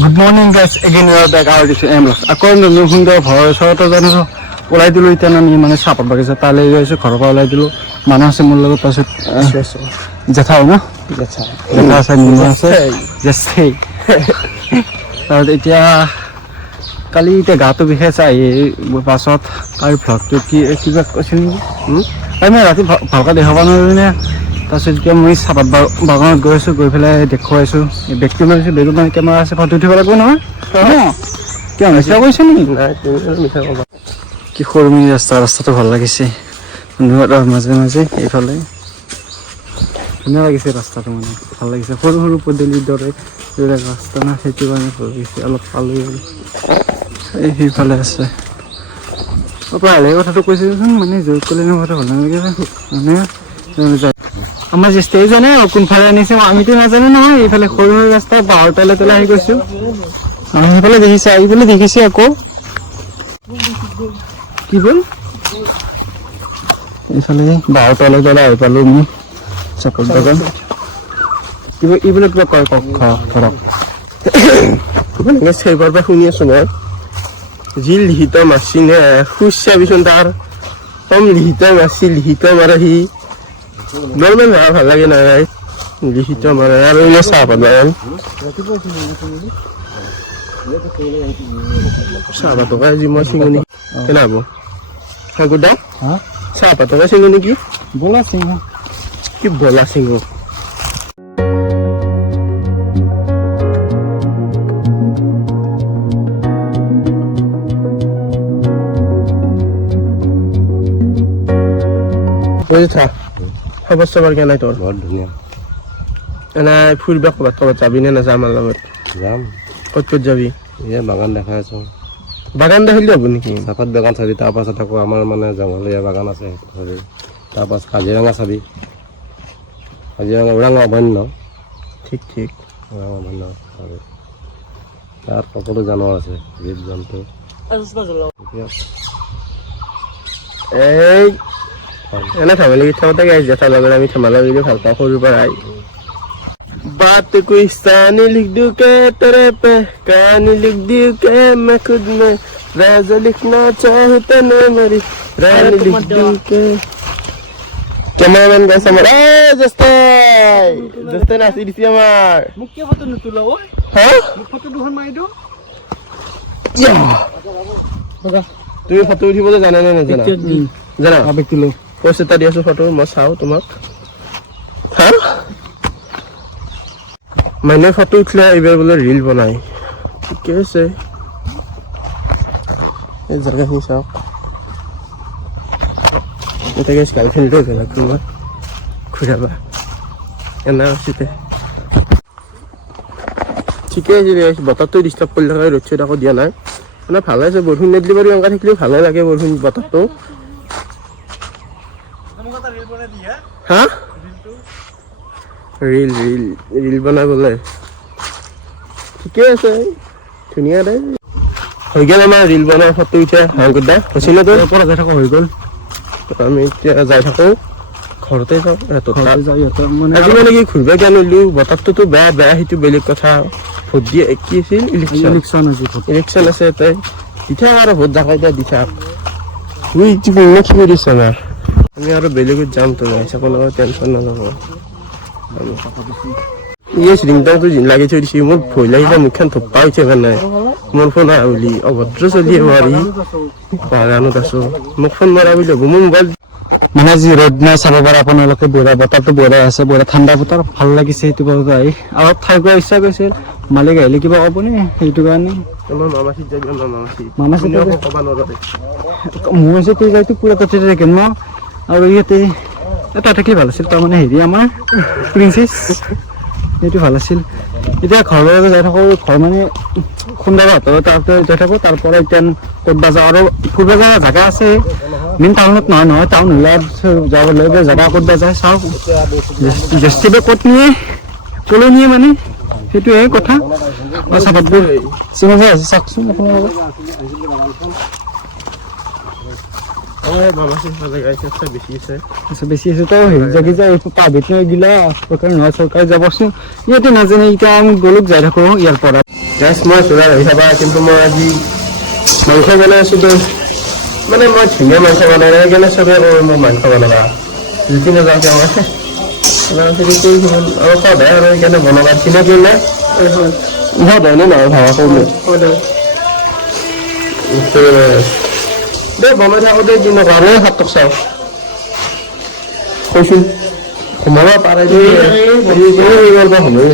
Good morning guys, again we are back out this M-Lux. According to me, সুন্দৰ ঘৰৰ ওচৰতে জানো ওলাই দিলো এতিয়া আমি মানে চাপত বাগিছে তালৈ গৈছো ঘৰৰ পৰা ওলাই দিলো মানুহ আছে মোৰ লগত পাছত জেঠাও না জেঠা আছে নিমা আছে জেঠে তাৰ এতিয়া কালি এতিয়া গাটো বিষাইছে আহি পাছত আৰু ভ্লগটো কি কিবা কৈছিল নেকি আমি ৰাতি ভালকৈ দেখাব নোৱাৰিনে তাৰপিছত এতিয়া মই চাপাত বাগানত গৈ আছোঁ গৈ পেলাই দেখুৱাইছোঁ বেগটো মাৰিছোঁ বেগত মানে কেমেৰা আছে ফটো উঠিব লাগিব নহয় কিয় মিছা কৈছে নেকি মিছা ক'বা কি সৰু মিনি ৰাস্তাটো ভাল লাগিছে মাজে মাজে এইফালে ধুনীয়া লাগিছে ৰাস্তাটো মানে ভাল লাগিছে সৰু সৰু পদূলিৰ দৰে যিবিলাক ৰাস্তা না সেইটো কাৰণে ভাল লাগিছে অলপ পালোঁ এই সেইফালে আছে প্ৰায় কথাটো কৈছিলোচোন মানে জোৰ ক'লে কথা ভাল নালাগে মানে আমাৰ ষ্টেজনে কোনফালে আনিছে আমিতো নাজানো নহয় এইফালে সৰু সৰু ৰাস্তা বাঁহৰ তলে তলে আহি গৈছোঁ সেইফালে দেখিছে এইফালে দেখিছে আকৌ কি বল এইফালে বাঁহৰ তলে তলে আহি পালোঁ মই চাপত বাগান কিবা এইবোলে কিবা কয় কওক ধৰক সেইবাৰ পৰা শুনি আছোঁ মই যি লিখিত মাছিনে খোজ চাবিচোন তাৰ কম লিখিত মাছি লিখিত মাৰা সি নৰ্মেল ভাল লাগে নাই লিখিত মাৰা আৰু এনে চাহপাত বাগান চাহপাতকা আজি মই চিঙনি কেনে হ'ব গুদা চাহপাতকা চিঙো নেকি বলা চিঙো কি বলা চিঙো খবৰ চবৰ কেনে তোৰ বহুত ধুনীয়া এনে ফুৰিব ক'ৰবাত যাবি নে নাযাওঁ আমাৰ লগত যাম ক'ত যাবি এই বাগান দেখাই আছোঁ বাগান দেখিলে হ'ব নেকি চাহপাত বাগান চাবি তাৰপাছত আকৌ আমাৰ মানে জংঘলীয়া বাগান আছে তাৰপাছত কাজিৰঙা চাবি কাজিৰঙা ওৰাং অভয়াৰণ্য ঠিক ঠিক ওৰাং অভয়াৰণ্য আৰু তাত সকলো জানোৱাৰ আছে জীৱ জন্তু এই এনে ফেমিলি থাকোঁতে গাইছ জেঠাৰ লগত আমি ধেমালি কৰি ভাল পাওঁ সৰুৰ পৰাই बात कोई सानी लिख दूं के तेरे पे कहानी लिख दूं के मैं खुद में राज लिखना चाहता न मेरी रानी लिख दूं के कैमरामैन का समर ए जस्ते नासी दिसी আমার মুখ্য ফটো নতুলা ওই হ্যাঁ ফটো দুখন মাই দো ইয়া বাবা তুমি ফটো উঠিব জানা নে নাজানা জানা আবেগ তুলো পয়সা তা দিয়াছো ফটো মই চাও তোমাক হ্যাঁ মানে ফটো উঠলে এইবাৰ বোলে ৰিল বনাই ঠিকে আছে এই জেগাখিনি চাওক এতিয়া গেছ গাৰ্লফ্ৰেণ্ডটো বেলেগ তোমাৰ ঘূৰাবা এনে আছিলে ঠিকে আছে বতৰটো ডিষ্টাৰ্ব কৰি থাকে ৰ'দ চ'দ আকৌ দিয়া নাই মানে ভালে আছে বৰষুণ নিদিলে বাৰু এনেকুৱা থাকিলেও ভালে লাগে বৰষুণ বতৰটো হা ৰিল বনাবলৈ ঠিকে আছে ধুনীয়া দে হৈ গ'ল আমাৰ ৰিল বনাই ফটো উঠে হাঁগুদা হৈছিলে তোৰ পৰা যাই থাকোঁ হৈ গ'ল আমি এতিয়া যাই থাকোঁ ঘৰতে যাওঁ আজি মানে কি ঘূৰিব জ্ঞান হ'লেও বতৰটোতো বেয়া সেইটো বেলেগ কথা ভোট দিয়ে কি আছিল ইলেকশ্যন আছে তাই দি থাক আৰু ভোট জাকাই দিয়া দি থাক তুই কি কৰিছ আমাৰ আমি আৰু বেলেগত যাম তো সকলো টেনশ্যন নল'ব ইয়েছ ৰিংটনটো লাগি থৈ দিছে মোৰ ভয় লাগিছে মুখখন থোপা হৈছে কাৰণে মোৰ ফোন আহা বুলি অভদ্ৰ চলি মাৰি বাগানত আছোঁ মোক ফোন মাৰা বুলি হ'ব মোৰ মোবাইল মানে যি ৰ'দ নাই চাব পাৰে আপোনালোকে বঢ়িয়া বতৰটো বঢ়িয়া আছে বঢ়িয়া ঠাণ্ডা বতৰ ভাল লাগিছে সেইটো বতৰটো আহি অলপ ঠাই গৈ ইচ্ছা গৈছিল মালিক আহিলে কিবা ক'ব নে সেইটো কাৰণে মামাচিত মোৰ হৈছে তোৰ যাইতো পুৰা তাতে থাকে ন আৰু ইয়াতে এটা থাকি ভাল আছিল তাৰমানে হেৰি আমাৰ প্ৰিন্সেছ সেইটো ভাল আছিল এতিয়া ঘৰলৈ যাই থাকোঁ ঘৰ মানে সুন্দৰহাটৰ তাৰপৰা যাই থাকোঁ তাৰপৰা এতিয়া ক'তবা যাওঁ আৰু ফুৰিব যোৱা জেগা আছে মেইন টাউনত নহয় টাউন হ'লে যাব লাগিব জেগা ক'তবা যায় চাওঁ জেষ্টিবে ক'ত নিয়ে ক'লৈ নিয়ে মানে সেইটোৱে কথা চাহপাতবোৰ চিঙা যায় আছে চাওকচোন আপোনালোকে বেছি আছে তো হেৰি জাগি যায় প্ৰাইভেট গিলা চৰকাৰে নহয় চৰকাৰে যাবচোন ইয়াতে নাজানে এতিয়া আমি গ'লো যাই থাকোঁ ইয়াৰ পৰা গাইছ মই চুৰা হৈ চাবা কিন্তু মই আজি মাংস বনাই আছোঁ তো মানে মই ধুনীয়া মাংস বনাই নাই সেইকাৰণে চবে কয় মই মাংস বনাবা জুতি নাযাওঁ তেওঁ আৰু সদায় আৰু সেইকাৰণে বনাবা চিনাকি নাই সদায় নে নহয় ভাবা কৰোঁ দে বনাই থাকোঁতে কি নকৰা আৰু হাতক চাওঁ কৈছোঁ সোমাব পাৰে সময়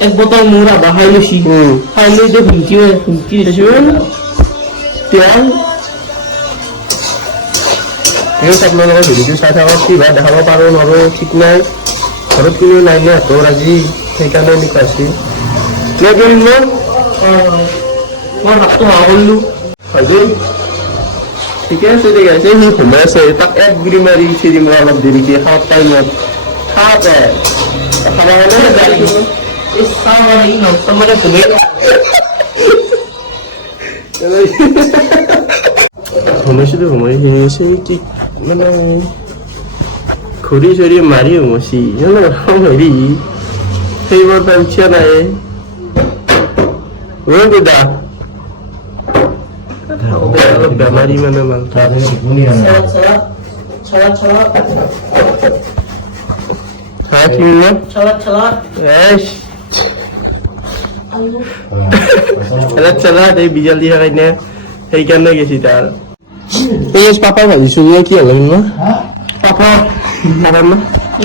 এক বটল মোৰ আধা খাই লৈছি খাই লৈ যে ভুমকি তেল এই আপোনালোকৰ ভিডিঅ'টো চাই থাকক কিবা দেখাব পাৰোঁ নোৱাৰোঁ ঠিক নাই ঘৰত কোনো নাই নে সিহঁতৰ আজি সেইকাৰণে এনেকুৱা আছিল নে কৰিম মই হাতটো হাৱা কৰিলোঁ হয়তো ঠিকে আছে ঠিক আছে সি সোমাই আছে তাক এক গুৰি মাৰি চিৰি মই অলপ দেৰিকে খাওয়াৰ টাইমত খাওঁতে খাব হ'লে গাড়ী মানে সোমাইছিলোঁ সোমাই সি কি মানে ঘূৰি চৰি মাৰি সোমাইছি হেৰি সেইবোৰ তাৰ উঠিয়া নাই দাদা অলপ বেমাৰী মানে এই বিজাল দিয়া কাৰণে সেইকাৰণে গেছি তাৰ এই পাপা ভাবিছো যে কি হ'ল পাপা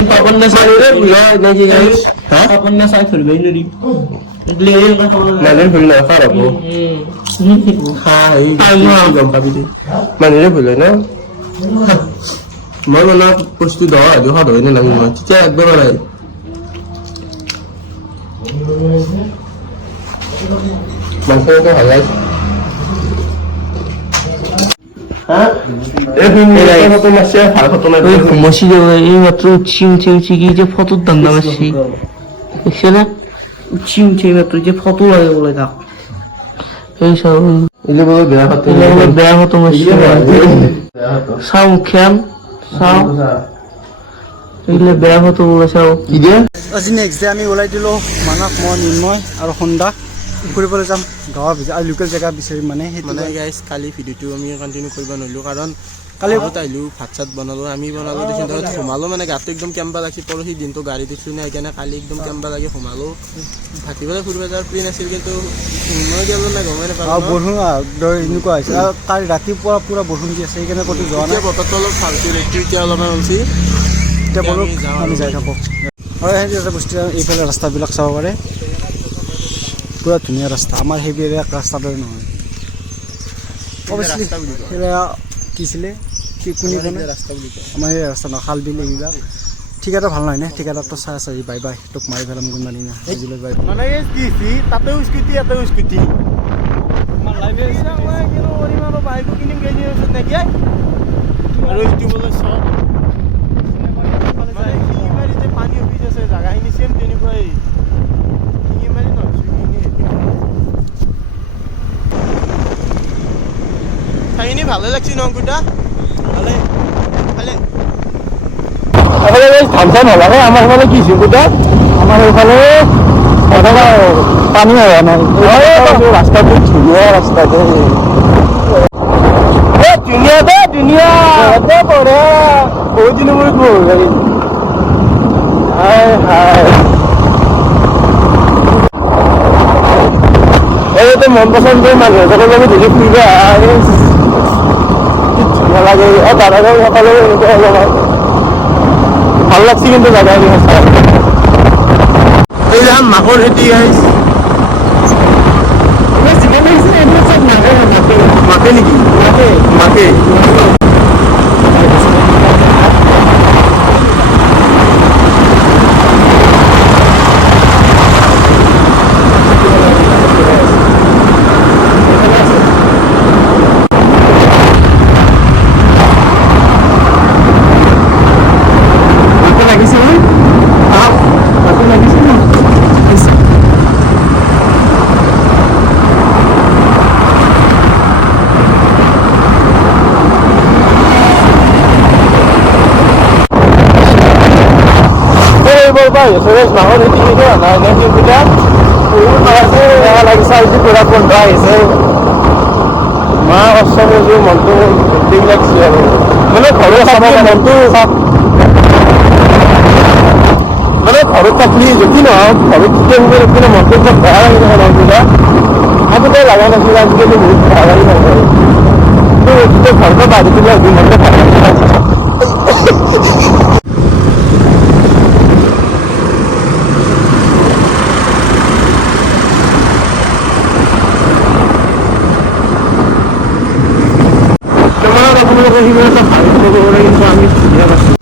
পাপন না চাই পাপন না চাই ফুৰিবই নোৱাৰি মানুহে ভুল নহয় খাৰ হ'ব গম পাবি দে মানুহে ভুল হয় ন মই মানে বস্তু দহ সাত হয় নে নামি মই তেতিয়া একবাৰ নাই মাংসটো ভাল লাগে মচি যাব এই মাত্র উঠছি কি যে ফটোর দাঙ্গা মারছি দেখছে না উঠছি মাত্র যে ফটো লাগে বলে থাক এই সব বেয়া ফটো মারছি চাও মুখিয়ান চাও এইগুলো বেয়া ফটো বলে চাও কি দিয়ে আজি নেক্সট ডে আমি ওলাই দিলোঁ মানস মই নিৰ্ময় আৰু সন্ধ্যা ফুৰিবলৈ যাম গাঁৱৰ আৰু লোকেল জেগা বিচাৰিম মানে সেইটো মানে গাইজ কালি ভিডিঅ'টো আমি কণ্টিনিউ কৰিব নোৱাৰিলোঁ কাৰণ কালি আহিলোঁ ভাত চাত বনালোঁ আমি বনালোঁ দেখোন ধৰক সোমালোঁ মানে গাটো একদম কেম্বা লাগছি পৰহি দিনটো গাড়ীত উঠিলোঁ নাই সেইকাৰণে কালি একদম কেম্বা লাগি সোমালোঁ থাকিবলৈ ফুৰিব যোৱাৰ প্লেন আছিল কিন্তু মই গ'লোঁ নাই গমেই নাপালোঁ আৰু বৰষুণ এনেকুৱা হৈছে আৰু কালি ৰাতিপুৱা পূৰা বৰষুণ দি আছে সেইকাৰণে ক'তো যোৱা নাই বতৰটো অলপ ভাল আছিল এতিয়া অলপমান হৈছে এতিয়া ব'লক আমি যাই থাকোঁ আৰু সেই এটা বস্তু এইফালে ৰাস্তাবিলাক চাব পাৰে পুৰা ধুনীয়া ৰাস্তা আমাৰ সেইবিলাক ৰাস্তাটোৱে নহয় অৱশ্যে সেইবিলাক কি আছিলে কি কোনে ৰাস্তা বুলি কয় আমাৰ এই ৰাস্তা নহয় খাল বিল এইবিলাক ঠিকাটো ভাল নহয় নে ঠিকাটো চাই আছে বাই বাই তোক মাৰি পেলাম কোন মানি না আজিলৈ বাই মানে তাতেও স্কুটি ইয়াতেও স্কুটি বাইকো কিনিম গেলি নেকি আৰু ইউটিউবলৈ চব শিঙিমাৰী যে পানী অফিচ আছে জেগাখিনি চেম তেনেকুৱাই শিঙিমাৰী নহয় ঠাইখিনি ভালে লাগছি ন অংকুটা ভালে ভালে ধান চান হলাকে আমাৰ সেইফালে কি চিংকুটা আমাৰ এইফালে পানী হোৱা নাই ৰাস্তাটো ধুনীয়া ৰাস্তাটো ধুনীয়া দে ধুনীয়া পঢ়ে বহুত দিনৰ মূৰত মোৰ গাড়ী হাই হাই এইটো মন পচন্দ মানুহ এজনৰ লগত দেখি ফুৰিবা ধুনীয়া লাগে দাদাঘৰ সকলো এনেকুৱা অলপ ভাল লাগছে কিন্তু জাগাখিনি সঁচা এই যাম মাকৰ খেতি মাকে নেকি মাকে সুৰেশ মাহৰ খেতি নাই চিংকুটা লাগিছে আজি পুৰা বন্ধ আহিছে মা অষ্টম মনটো ঠিক লাগিছে আৰু মানে ঘৰত থাকিলে মনটো মানে ঘৰত থাকি যদি নহওক ঘৰত তেতিয়া কিন্তু মনটো খুব বেয়া লাগি থাকে মনটোটা আগতে লগা নাছিল আজিকালি বহুত বেয়া লাগি থাকে কিন্তু যেতিয়া ঘৰটো বাঢ়ি দিলে আজি মনটো ভাল লাগি কিন্তু আমি ধুনীয়া পাইছোঁ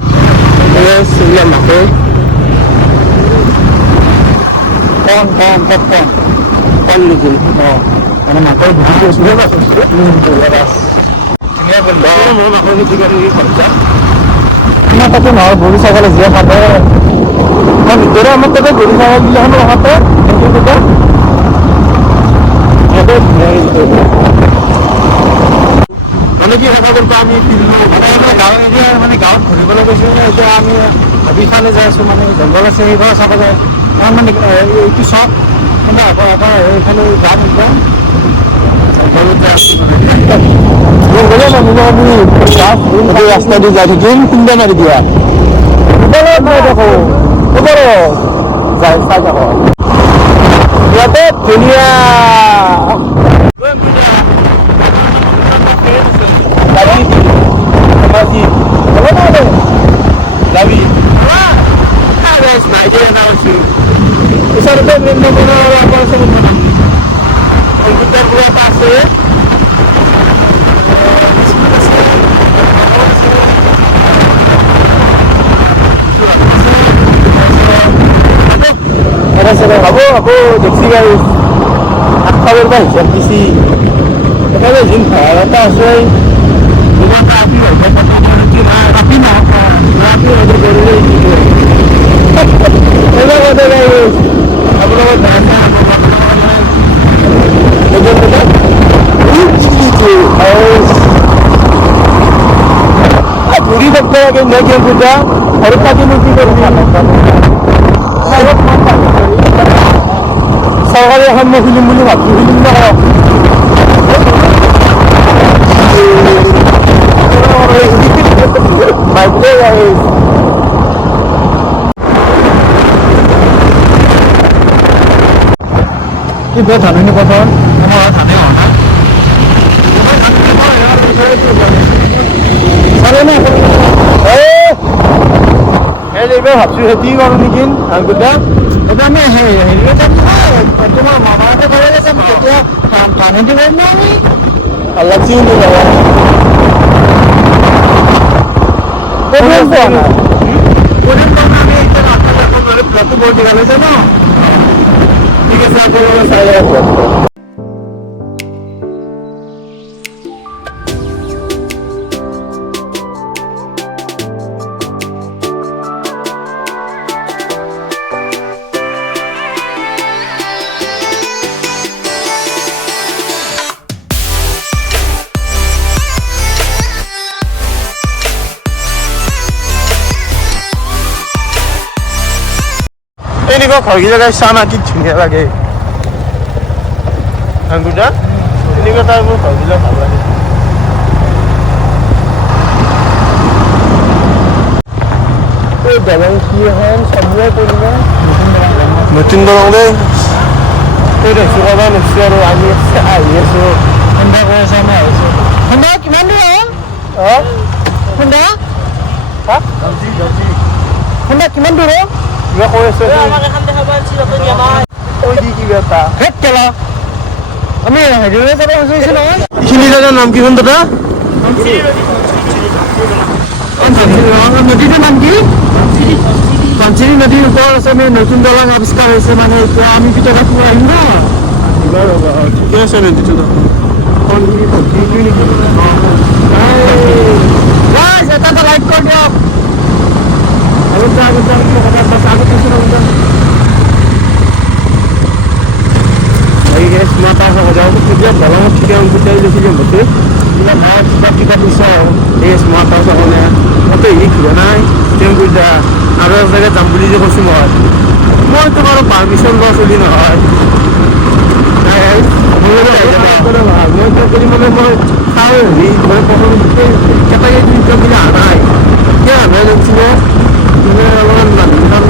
চিৰিয়া মাকৈ কণ নেকি অঁ মানে মাকৈ ধুনীয়া কৈছিলে ধুনীয়া বন্ধ মই মাকৈ নিচিগা নেকি খৰচা আমাৰ তাতে নহয় গৰু ছাগলী যিয়ে খাবে মই ভিতৰে আমাৰ তাতে গৰু ছাগলীগিলাখনো খাতে কিন্তু তাতে ধুনীয়া মানে কি কথা বলতো আমি গাঁৱত এতিয়া মানে গাঁৱত ঘূৰিবলৈ গৈছোঁ এতিয়া আমি হাবিফালে যাই আছোঁ মানে জংঘল আছে সেইবোৰ চাব যায় আমাৰ মানে এইটো চব মানে আকৌ এইফালে যাম একদম জংঘলে মানুহ আমি ৰাস্তা দি যাই থাকিম খুন্দা মাৰি দিয়া যাই চাই যাব ইয়াতে ধুনীয়া David. Ah, that's my idea now too. Isa rin din mo na wala pa sa mga. Ang kita ko pa sa. Ada sila ako taxi guys. Ako ba yung taxi? Kaya din para ta soy. Bukan tapi tapi nak tapi ada beri itu. Kalau ada guys, apa nama dah? Betul. Itu. पूरी बच्चे के नहीं किया पूजा और काजी नहीं कर सरकारी हम film बोली बात फिल्म ना My player is কি বে জানি কথা আমার জানে না সারে না এই বে ভাবছি হেতি করো নেকি আগুদা এটা আমি হেরিয়ে যাব তোমার মামাতে বলে গেছে আমি কেতিয়া পানি দিব না আমি আল্লাহ চিন দিব Korean phone. Korean phone আমি এটা আপনাদের ফোনে প্লাটু বলতে গেলে জানো ঠিক আছে আপনারা সাইড করুন 이거 거기다가 싸나기 중요하게 안 그죠? 이거 따고 거기다 가봐야 또 대방시한 선물 보니까 멋진 거라는데 그래 수고가 늑시로 아니 예수 한다고 해서 알수 한다 기만돼요? 어? 한다? 어? 한다 기만돼요? Gak kau esok. Ya, makan hamil haban sih waktu dia main. Oh, di kiri ta. Het kala. Kami hari ini sampai masuk sini kan? Sini saja nama kiri tu dah. Nadi tu nama kiri? Panciri nadi itu sampai nutun dalam habis kali semana itu kami kita dah pulang ina. Kita sampai di situ. Kon kiri tu kiri ni. Guys, kita tak like kau dia. Agak lagi guys, mata sama jauh tu dia dalam kita untuk cari lesi jam betul. Bila nak kita bisa, guys mata sama ni, atau ini kira naik, yang kita ada sahaja jambuli je kau semua. মই তোমাৰ permission লোৱা চলি নহয় মই কৰি মানে মই চাওঁ হেৰি মই প্ৰথম কেটাগৰী বুলি অহা নাই কিয় অহা লাগিছিলে মানে অলপমান মানুহখন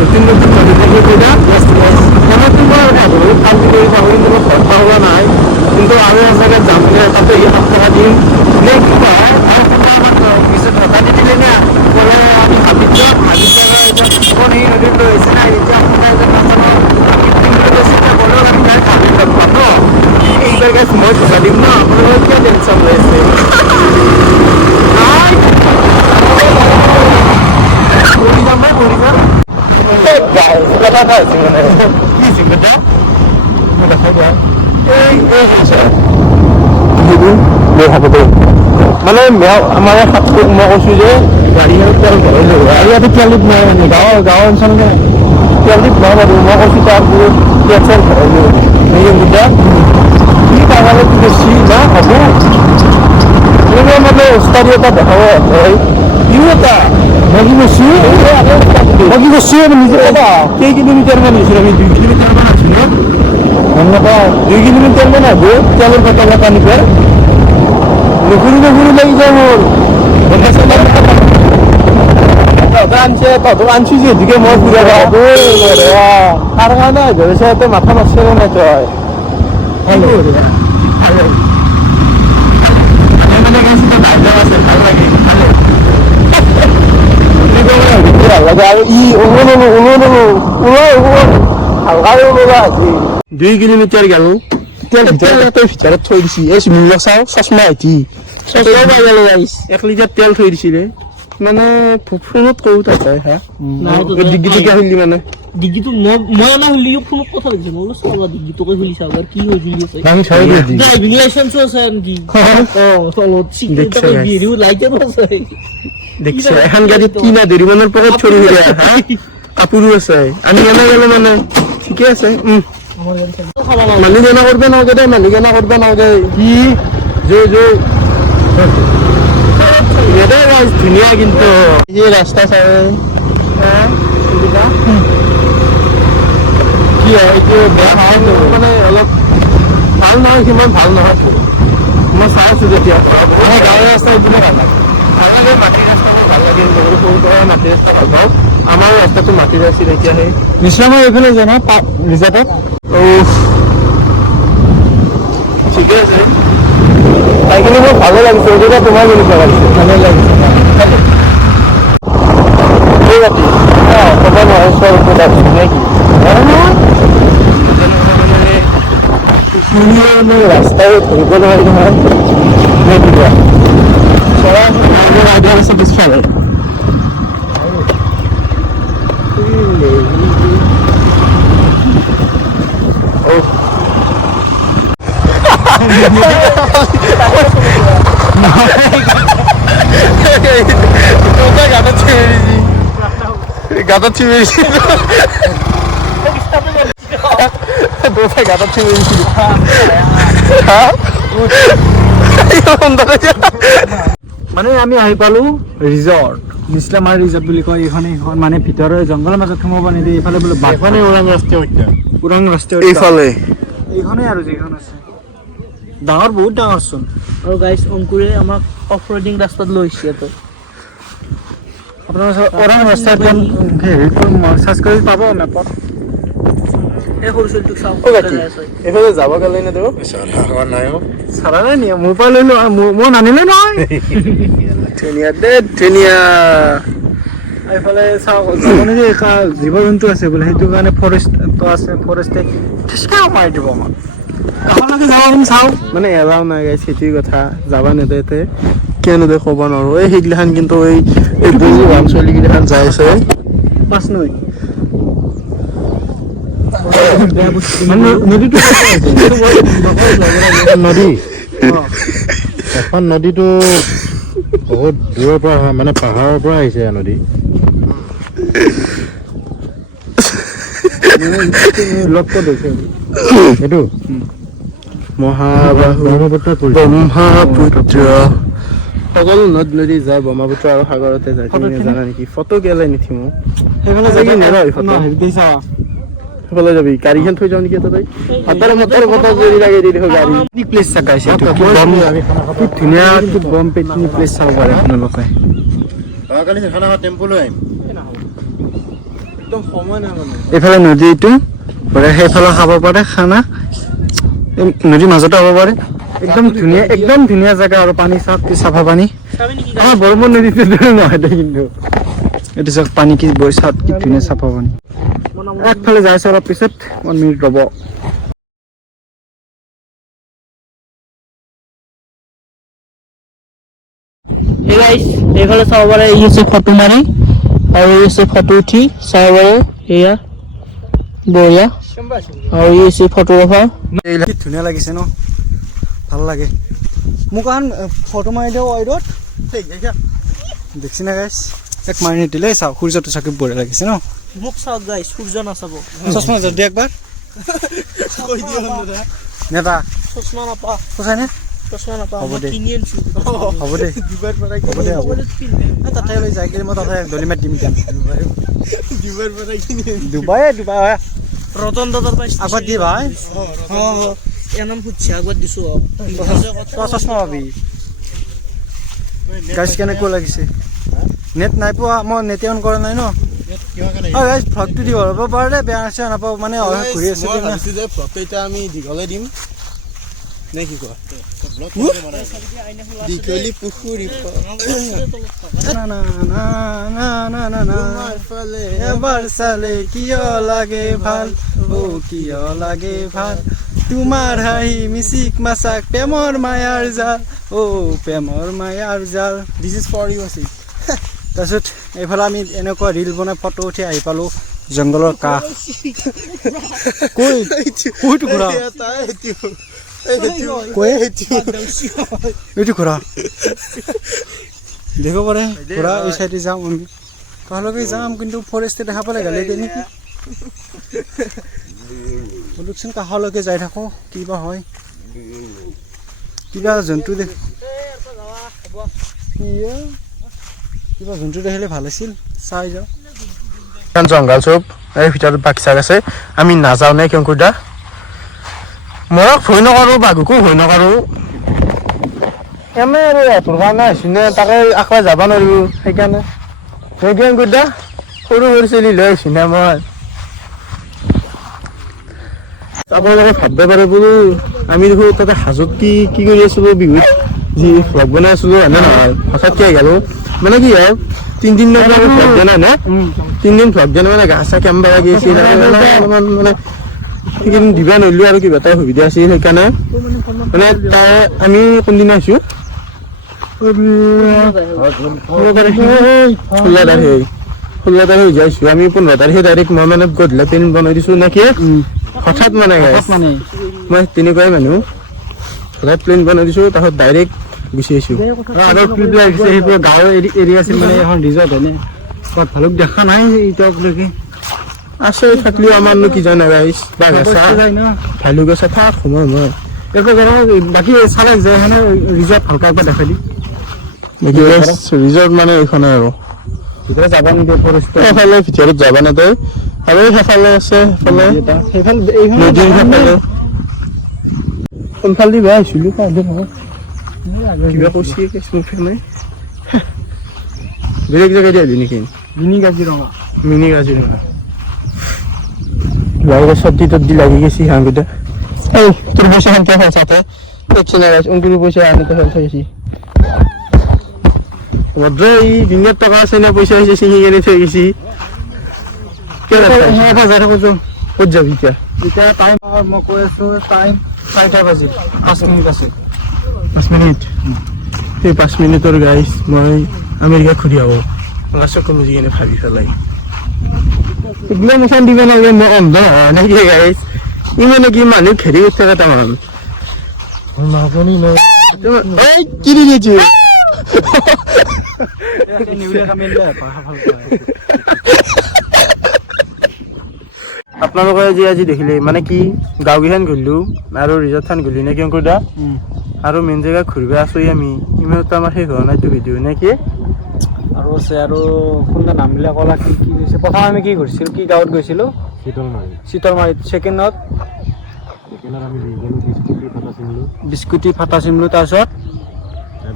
নতুন নতুন মানুহ থাকি কৈছা সেনেকৈ মই ভাল কৰি পাওঁ কিন্তু মই ঘৰত পাহৰা নাই কিন্তু আৰু এজেগাত যাম মানে তাতে 7 টকা দিম নে কি কয় আৰু তোমাৰ পিছত ধকা দি দিলে না ক'লে আমি ভাবিছোঁ এতিয়া কোন সেই নদীত লৈ আহিছে না এতিয়া আপোনাৰ এজন নাজানো ক'লেও আমি তাই ভাবি নাপাম ন এইবাৰ গাইছ মই ধকা দিম ন আপোনালোকে কিয় টেনশ্যন লৈ আছে কৰি যাম মই কৰি যাম মানে আমাৰ মই কৈছো যে গাড়ী তেল ভৰাই লৈ আৰু ইয়াতে তেলত নাই মানে গাঁৱৰ অঞ্চল তেলদিত নাই বাৰু মই কৈছো তাৰ তেল চেল ভৰাই লৈ বুজা কি কাৰবাৰত বেছি না হ'ব এনেকুৱা মানে ওস্তাদি এটা দেখাব হয় ইও এটা মগি বস্তু মগি বস্তু নিজে ক'বা কেই কিলোমিটাৰ মান হৈছিল আমি 2 কিলোমিটাৰ মান আছো ন গম নাপাওঁ 2 কিলোমিটাৰ মান হ'ব তেলৰ পেট্ৰল এটা নিবে নুখুৰি লাগি যায় মোৰ তহঁতক আনছি যিহেতুকে মই ফুৰা তাৰ কাৰণে ধৰিছে ইয়াতে মাথা মাৰছে নাই তই আৰু ই 2 কিলোমিটাৰ গেলো তেল ভিতৰত থৈ দিছি এই চিমিলা চাও চশমা আইটি 1 লিটাৰ তেল থৈ দিছিলে মানে ফোনত কওঁ তাই হা ডিগ্ৰীটোকে খুলি মানে ডিগ্ৰীটো মই অনা খুলি ফোনত কথা পাতিছে মই বোলো চাবা ডিগ্ৰীটোকে খুলি চাওঁ আৰু কি হৈ খুলি আছে ড্ৰাইভিং লাইচেন্সো আছে নেকি তলত চিকিউৰিটি দিয়ে লাইচেন্স আছে দেখিছে এখন গাড়ীত কি না দেৰি মানৰ পকেট চুৰি হৈ যায় হা কাপোৰো আছে আমি এনে গেলে মানে ঠিকে আছে মালিক এনা কৰবা নালাগে দে মালিক এনা কৰবা নালাগে কি ধুনীয়া কিন্তু এই ৰাস্তা চাই কি হয় এইটো বেয়া নহয় মানে অলপ ভাল নহয় সিমান ভাল নহয় মই চাই আছো যেতিয়া মই গাঁৱৰ ৰাস্তা এইটোৱে ভাল লাগে মাটিৰ ৰাস্তাবোৰ ভাল লাগে সৰু পৰা মাটিৰ ৰাস্তা ভাল পাওঁ আমাৰ ৰাস্তাটো মাটিৰ আছিল এতিয়া সেই বিশ্ৰামৰ এইফালে জানা ৰিজাৰ্ভত ঠিকে আছে তাই কিন্তু মোৰ ভালো লাগিছে এতিয়া তোমাৰ কেনেকুৱা লাগিছে ভালে লাগিছে এই ৰাতি ক'ব নহয় চৰ ওপৰত আছে নেকি ৰাস্তাই ধৰিব নোৱাৰি নহয় চৰাই আইডিয়া আছে পিছফালে গাঁতত চিমেছি গাঁতত চিমেছি মানে আমি আহি পালো ৰিজৰ্ট নিছলামাৰ ৰিজৰ্ট বুলি কয় এইখন মানে ভিতৰৰ জংঘলৰ মাজত সোমাব নিদিয়ে এইফালে বোলে মানে ওৰাং ৰাষ্ট্ৰীয় উদ্যান এইফালে এইখনেই আৰু যিখন আছে ডাঙৰ বহুত ডাঙৰ চোন আৰু গাইছ অংকুৰে আমাক অফ ৰোডিং ৰাস্তাত লৈ আহিছে ইয়াতে আপোনালোকে ওৰাং ৰাস্তাত হেৰিটো চাৰ্চ কৰি পাব মেপত এই সৰু চলিটোক চাওঁ এইফালে যাব গ'লে নে তেওঁ চাৰা নাই নিয়ে মোৰ পৰা লৈ লোৱা মই নানিলে নহয় ধুনীয়া দে ধুনীয়া এইফালে চাওঁ মানে যে জীৱ জন্তু আছে বোলে সেইটো কাৰণে ফৰেষ্টটো আছে ফৰেষ্টে ঠিচকাও মাৰি দিব আমাক কাষলৈকে যাব আমি চাওঁ মানে এলাও নাই গাইছ সেইটোৱে কথা যাবা নেদে কিয় নেদে ক'ব নোৱাৰো এই সেইগিলাখান কিন্তু এই বুজি ওৱান চলিগিলাখান যাই আছে পাঁচ নৈ নদীটো নদী এখন নদীটো বহুত দূৰৰ পৰা মানে পাহাৰৰ পৰা আহিছে নদী এইটো ব্ৰহ্মপুত্ৰ ব্ৰহ্মপুত্ৰ সকলো নদ নদী যায় ব্ৰহ্মপুত্ৰ আৰু সাগৰতে যায় তুমি জানা নেকি ফটো গেলে নিথিমো সেইফালে যাই নেৰা ফটো হেৰি চাৱা সেইফালে যাবি গাড়ীখন থৈ যাওঁ নেকি তাতে মটৰ বটল যদি লাগে দি দেখো গাড়ী পিকনিক প্লেচ চাই এইটো কি ধুনীয়া কি বম পিকনিক প্লেচ চাব পাৰে আপোনালোকে কালি খানা টেম্পো লৈ আহিম একদম সময় নাই মানে এইফালে নদীটো সেইফালে খাব পাৰে খানা নদীৰ মাজতে হ'ব পাৰে একদম ধুনীয়া জেগা আৰু পানী চাওক কি চাফা পানী আমাৰ বৰমুৰ নদীটো নহয় দে কিন্তু এইটো চাওক পানী কি বৈ চাওক কি ধুনীয়া চাফা পানী একফালে যাই আছে অলপ পিছত 1 মিনিট ৰ'ব Hey guys, এইফালে চাব পাৰে এই আছে ফটো মাৰি আৰু এই আছে ফটো উঠি চাব পাৰে এয়া বঢ়িয়া আৰু এই আছে ফটোগ্ৰাফাৰ কি ধুনীয়া লাগিছে ন ভাল লাগে মোক আন ফটো মাৰি দিওঁ ৱাইডত দেখছি না গাইছ এক মাৰি নিদিলে চাওক সূৰ্যটো চাকি বঢ়িয়া লাগিছে ন মোক চাওক গাইছ সূৰ্য নাচাব চশমা যদি একবাৰ কৈ দিওঁ নেতা চশমা নাপা সঁচাই নে চশমা নাপা হ'ব দে। কিনি আনিছো হ'ব দে দুবাৰ পৰা হ'ব দে হ'ব তাতে লৈ যাই কিনে মই তাতে দলিমাত দিম এতিয়া দুবাৰ পৰা কিনি ডুবাই ৰতন দাদাৰ পাইছ আগত দি ভাই এনাম খুঁজছে আগত দিছো তই চশমা পাবি গাইছ কেনেকুৱা লাগিছে নেট নাই পোৱা মই নেটে অন কৰা নাই ন গাইছ ভ্লগটো দিব হ'ব পাৰে দে বেয়া আছে নাপাওঁ মানে ঘূৰি আছে মই ভাবিছোঁ যে ফটো এতিয়া আমি দীঘলে দিম নে কি কোৱা দীঘলী পুখুৰী না না না না না না না এবাৰ চালে কিয় লাগে ভাল অ কিয় লাগে ভাল তোমাৰ হাঁহি মিচিক মাছাক প্ৰেমৰ মায়াৰ জাল অ প্ৰেমৰ মায়াৰ জাল দিছ ইজ ফৰ ইউ আছিল তাৰপিছত এইফালে আমি এনেকুৱা ৰিল বনাই ফটো উঠি আহি পালোঁ জংঘলৰ কাষ কইটো ঘূৰা এইটো ঘূৰা দেখিব পাৰে ঘূৰা এই চাইডে যাম আমি তালৈকে যাম কিন্তু ফৰেষ্টে দেখা পালে গালি দিয়ে নেকি বলকচোন কাষলৈকে যাই থাকোঁ কিবা হয় কিবা জন্তু কিবা জন্তু দেখিলে ভাল আছিল চাই যাওঁ জংঘল চব এই ভিতৰত বাগিচাক আছে আমি নাযাওঁ নে কিয় দা মই ভয় নকৰোঁ বাঘকো ভয় নকৰোঁ এনেই আৰু এটোৰ কাৰণে আহিছোঁ নে তাকে আকৌ যাব নোৱাৰিব সেইকাৰণে সেই কিয় দা সৰু সৰু চলি লৈ আহিছোঁ নে মই আপোনালোকে ভাবিব পাৰে বোলো আমি দেখোন তাতে হাজোত কি কৰি আছিলোঁ বিহুত যি ভ্লগ বনাই আছিলোঁ হয়নে নহয় হঠাৎকৈ গ'লোঁ মানে কি হয় 3 দিন ভ্লগ বনাই নে 3 দিন ভ্লগ বনাই মানে গা চা কেম্বা লাগি আছিল অলপমান মানে সেইখিনি দিব নোৱাৰিলোঁ আৰু কিবা এটা সুবিধা আছিল সেইকাৰণে মানে তাই আমি কোনদিনা আহিছোঁ 16 তাৰিখে যাইছোঁ আমি 15 তাৰিখে ডাইৰেক্ট মই মানে গধূলি প্লেন বনাই দিছোঁ নে কি হঠাৎ মানে মই তেনেকুৱাই মানুহ হঠাৎ প্লেন বনাই দিছোঁ তাৰপিছত ডাইৰেক্ট গুচি আহিছোঁ আৰু ট্ৰিপবিলাক আহিছে সেইবোৰ গাঁৱৰ এৰিয়া আছিল মানে এখন ৰিজৰ্ট হয়নে ক'ত ভালুক দেখা নাই এতিয়ালৈকে আছে থাকলেও আমাৰনো কি জানা গাইছ বাঘাচা ভালুক আছে থাক সময় মই একো বাকী চালে যে মানে ৰিজৰ্ট ভালকৈ একবাৰ দেখাই দি ৰিজৰ্ট মানে এইখনে আৰু ভিতৰত যাব নিদিয়ে ফৰেষ্ট এইফালে ভিতৰত যাব নাযায় আৰু সেইফালে আছে সেইফালে নদীৰ সেইফালে কোনফালে বেয়া আহিছিলোঁ কিবা কৈছে কিছুমান বেলেগ জেগাত দিয়া নেকি মিনি কাজিৰঙা মিনি কাজিৰঙা লাউৰ চব্জি তব্জি লাগি গেছি হাঁহকেইটা এই তোৰ পইচা শান্তি হ'ল চাতে দেখছি না গাইছ অংকুৰৰ পইচা আনিতে হ'ল চাইছি ভদ্ৰ এই 2 টকা আছে না পইচা আহিছে চিঙি কেনে থৈ গেছি ক'ত যাবি এতিয়া টাইম মই কৈ আছোঁ টাইম 4টা বাজি 5 মিনিট আছে 5 মিনিট সেই 5 মিনিটৰ গাইছ মই আমেৰিকা ঘূৰি আহোঁ লাষ্টত কোনো যি কেনে ভাবি পেলাই এইবিলাক মোখান দিব নালাগে মই অন্ধ হয় নেকি গাইছ ইমানে কি মানুহ ঘেৰি উঠে কেইটামান নাজানি নাই কি দি দিছোঁ আপোনালোকে আজি দেখিলে মানে কি গাঁওকেইখন ঘূৰিলোঁ আৰু ৰিজৰ্টখন ঘূৰিলোঁ নে কিয় দা আৰু মেইন জেগা ঘূৰিব আছোঁ আমি ইমানতো আমাৰ শেষ হোৱা নাইতো ভিডিঅ' নে কি আৰু আছে আৰু কোনটা নামবিলাক ক'লা কি গৈছে প্ৰথম আমি কি কৰিছিলোঁ কি গাঁৱত গৈছিলোঁ শীতলমাৰী শীতলমাৰীত। ছেকেণ্ডত ছেকেণ্ডত আমি লৈ গ'লোঁ বিস্কুটি ফাটা চিমলো, তাৰপিছত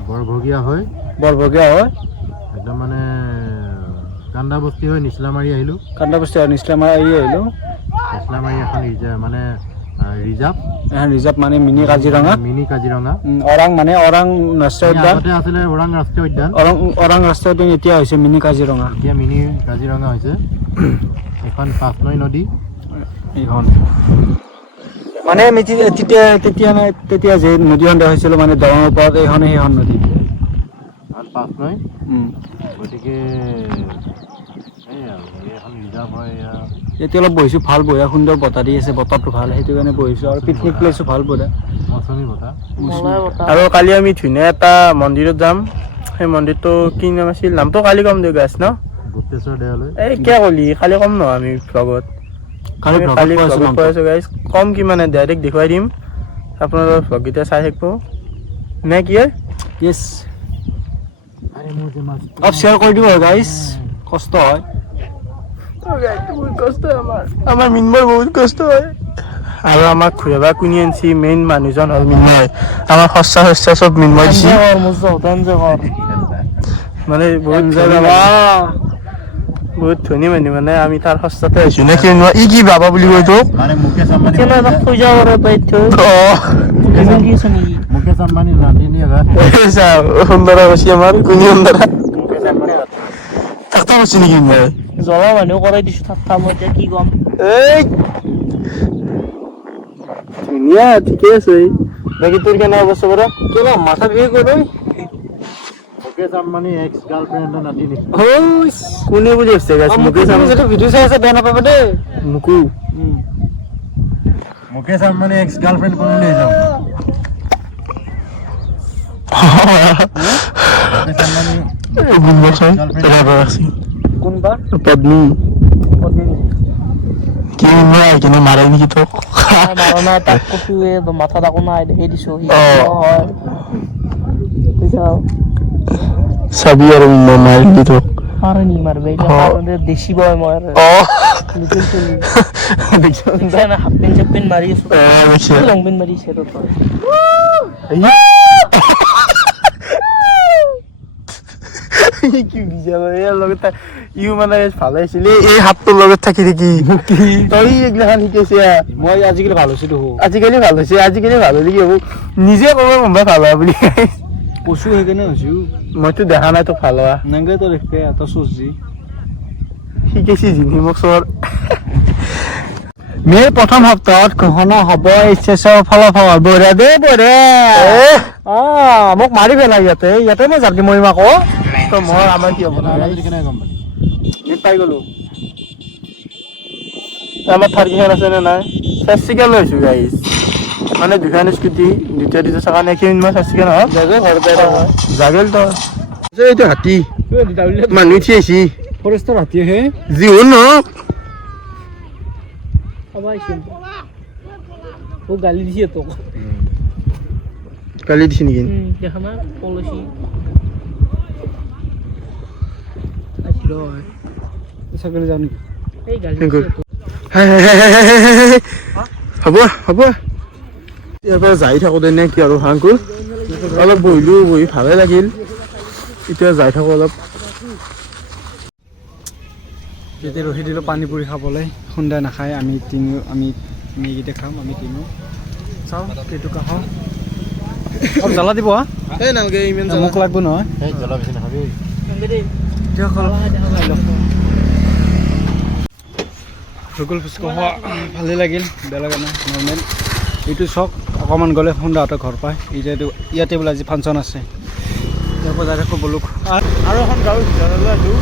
বৰভগীয়া হৈ বৰভগীয়া হয়, একদম মানে কান্দাবস্তি হৈ নিচলামাৰী আহিলোঁ। কান্দাবস্তি আৰু নিচলামাৰী আহিলোঁ। নিচলামাৰী এখন মানে ৰিজাৰ্ভ ৰিজাৰ্ভ মানে মিনি কাজিৰঙা। মিনি কাজিৰঙা। ওৰাং মানে ওৰাং ৰাষ্ট্ৰীয় উদ্যান। আগতে আছিলে ওৰাং ৰাষ্ট্ৰীয় উদ্যান। ওৰাং ৰাষ্ট্ৰীয় উদ্যান এতিয়া হৈছে মিনি কাজিৰঙা। এতিয়া মিনি কাজিৰঙা হৈছে। এখন পাঁচনৈ নদী এইখন মানে আমি তেতিয়া যে নদীখন দেখা হৈছিলোঁ মানে দলঙৰ ওপৰত এইখনে সেইখন নদী পাঁচনৈ। গতিকে এই এখন ৰিজাৰ্ভ হয়। এতিয়া অলপ বহিছোঁ, ভাল বঢ়িয়া সুন্দৰ বতাহ দি আছে, বতাহটো ভাল, সেইটো কাৰণে বহিছোঁ। আৰু পিকনিক প্লেচো ভাল বঢ়িয়া, মৌচুমী বতাহ। আৰু কালি আমি ধুনীয়া এটা মন্দিৰত যাম। সেই মন্দিৰটো কি নাম আছিল, নামটো কালি কম দিয়ক গাইছ ন। গুপ্তেশ্বৰ দেৱালয়। এই কিয় ক'লি কালি কম ন, আমি ভ্লগত কালি ভ্লগত কৈ আছোঁ গাইছ, কম কি মানে ডাইৰেক্ট দেখুৱাই দিম, আপোনালোকৰ ভ্লগকেইটা চাই থাকিব নে কি? য়েছ, অলপ শ্বেয়াৰ কৰি দিব গাইছ, কষ্ট হয়। বহুত কষ্ট হয় আমাৰ মিনময়ৰ বহুত কষ্ট হয়। আৰু আমাক ঘূৰাবা কোনে আনছি, মেইন মানুহজন হ'ল মিনময়। আমাৰ খৰচা চব মিনময় দিছে। মানে বহুত ধনী মানুহ, মানে আমি তাৰ খৰচাতে আহিছোঁ নে কি? ই কি বাবা বুলি কৈ তোক মানে মুকেশ আম্বানী। মুকেশ আম্বানী নাতিনী সুন্দৰা কৈছে আমাৰ কোনে সুন্দৰা মুকেশ আম্বানী ঠাট্টা কৰিছে নেকি? মই জ্বলা মানুহ কৰাই দিছো ঠাট্টা, মই এতিয়া কি ক'ম। এই ধুনীয়া, ঠিকে আছে। বাকী তোৰ কেনে অৱস্থা কৰা? কেলা মাথা বিহে কৰি মুকেশ আম্বানী এক্স গাৰ্লফ্ৰেণ্ডৰ নাতিনী। কোনে বুলি ভাবিছে মুকেশ আম্বানী? যদি ভিডিঅ' চাই আছে বেয়া নাপাবা দেই। মোকো মুকেশ আম্বানী এক্স গাৰ্লফ্ৰেণ্ড কোন লৈ যাম? মুকেশ আম্বানী কোনবা পদ্মী কি নহয় কিন্তু মাৰে নেকি তোক? মাৰণা তাক কৈছোৱে, মাথা তাকো নাই দেখি দিছো। চাবি আৰু মাৰিলি তোক পাৰে নি মাৰবে দেশী বয় মই হাফ পেন চাফ পেন মাৰি আছো, লং পেন মাৰিছে কি ইউ মানে ভালে আছিলে এই হাতটোৰ লগত থাকি থাকি। তই এইগিলাখান শিকাইছে। মই আজিকালি ভাল হৈছোঁ দেখোন। আজিকালি ভাল হৈছে, আজিকালি ভাল হ'লে কি হ'ব, নিজে ক'ব গম পাই ভাল হোৱা বুলি। কৈছোঁ সেইকাৰণে হৈছোঁ, মইতো দেখা নাই তোক ভাল হোৱা। নাংগে তোৰ দেখে তই চুজি শিকাইছি জিনি মোক চৰ। মে'ৰ প্ৰথম সপ্তাহত ঘোষণা হ'ব এইচএছৰ ফলাফল। বঢ়িয়া দেই, বঢ়িয়া। মোক মাৰি পেলাই ইয়াতে মই যাম মৰিম আকৌ। তই মই আমাৰ কি হ'ব কেনেকৈ গম পালি? পাই গ'লো। আমাৰ থাৰ্কিখন আছে নে নাই? চাৰ্চিকা লৈ আহিছোঁ গাইছ, মানে দুখন স্কুটি দুটা চকা নে কি মই চাৰ্চিকা নহয় জাগেল তই। এইটো হাতী মানুহ উঠি আহিছি, ফৰেষ্টৰ হাতীয়েহে যিহোন নহওক গালি দিছে তোক। গালি দিছে নেকি? দেখা নাই পলিচি চাকৰি যাওঁ নেকি? এই গালি হ'ব হ'ব ইয়াৰ পৰা যাই থাকোঁতে নে কি আৰু হাংকুল অলপ বহিলোঁ, বহি ভালে লাগিল। এতিয়া যাই থাকোঁ অলপ। এতিয়া ৰখি দিলোঁ পানী পুৰি খাবলৈ। সুন্দৰ নাখায়, আমি এইকেইটা খাম। আমি তিনিও চাওঁ কেইটকা খাওঁ। অলপ জ্বালা দিব হা, এই নালগে ইমান মোক লাগব নহয়। এই জ্বলা বেছি নাখাবি। ভূগোল ফুচকা খোৱা ভালেই লাগিল, বেয়া লগা নাই, নৰ্মেল। এইটো চক অকণমান গ'লে সুন্দাহঁতৰ ঘৰ পায়। ইয়াতে বোলে আজি ফাংচন আছে, ইয়াৰ পৰা যাই থাকোঁ বলক। আৰু এখন গাঁৱৰ ভিতৰলৈ আছোঁ।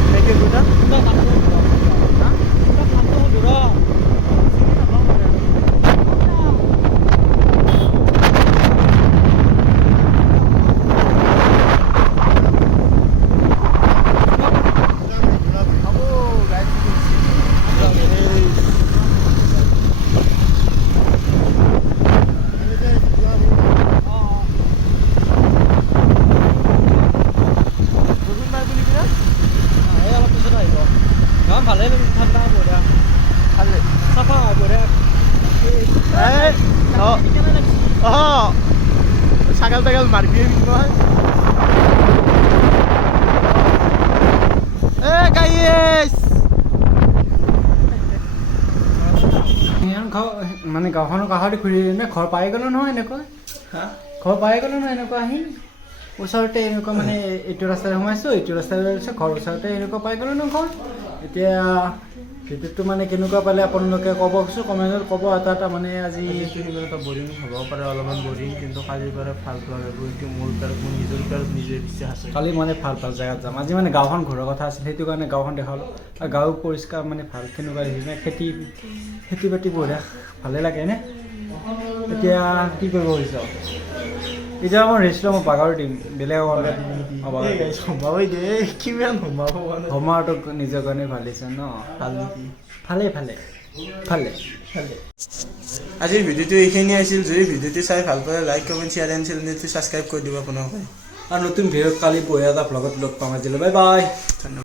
ভালেই ঠাণ্ডা বঢ়িয়া। চাফা বঢ়িয়া ছাগল তাগল মাৰবি নহয় মানে গাঁওখনৰ কাষতে ঘূৰি এনে ঘৰ পাই গ'লো নহয় এনেকুৱা ঘৰ পাই গ'লো নহয় এনেকুৱা আহি ওচৰতে এনেকুৱা মানে এইটো ৰাস্তাৰে সোমাইছোঁ এইটো ৰাস্তাৰে ওলাইছোঁ ঘৰ ওচৰতে এনেকুৱা পাই গ'লো নহয় ঘৰ এতিয়া ভিডিঅ'টো মানে কেনেকুৱা পালে আপোনালোকে ক'বচোন কমেণ্টত ক'ব এটা মানে আজি সিমান এটা বৰিং হ'ব পাৰে অলপমান বৰিং কিন্তু কালিৰ পৰা ভাল লাগিব কিন্তু মোৰ ওপৰত মোৰ নিজৰ ওপৰত নিজে বিশ্বাস আছে কালি মানে ভাল ভাল জেগাত যাম আজি মানে গাঁওখন ঘূৰাৰ কথা আছিল সেইটো কাৰণে গাঁওখন দেখালোঁ আৰু গাঁও পৰিষ্কাৰ মানে ভাল কেনেকুৱা দেখিছে খেতি বাতি বঢ়িয়া ভালে লাগে নে এতিয়া কি কৰিব খুজিছ এতিয়া মই ৰেষ্ট ল'ম মই বাগৰ দিম বেলেগ সম্ভাৱই দে কিমান সম্ভাৱ হোমাৰটো নিজৰ কাৰণে ভাল দিছে ন ভাল নেকি ভালে ভালে ভালে ভালে আজিৰ ভিডিঅ'টো এইখিনি আছিল যদি ভিডিঅ'টো চাই ভাল পালে লাইক কমেণ্ট শ্বেয়াৰ এণ্ড চেনেলটো ছাবস্ক্ৰাইব কৰি দিব আপোনালোকে আৰু নতুন ভিডিঅ'ত কালি বঢ়িয়া এটা ভ্লগত লগ পাম আজিলৈ বাই বাই ধন্যবাদ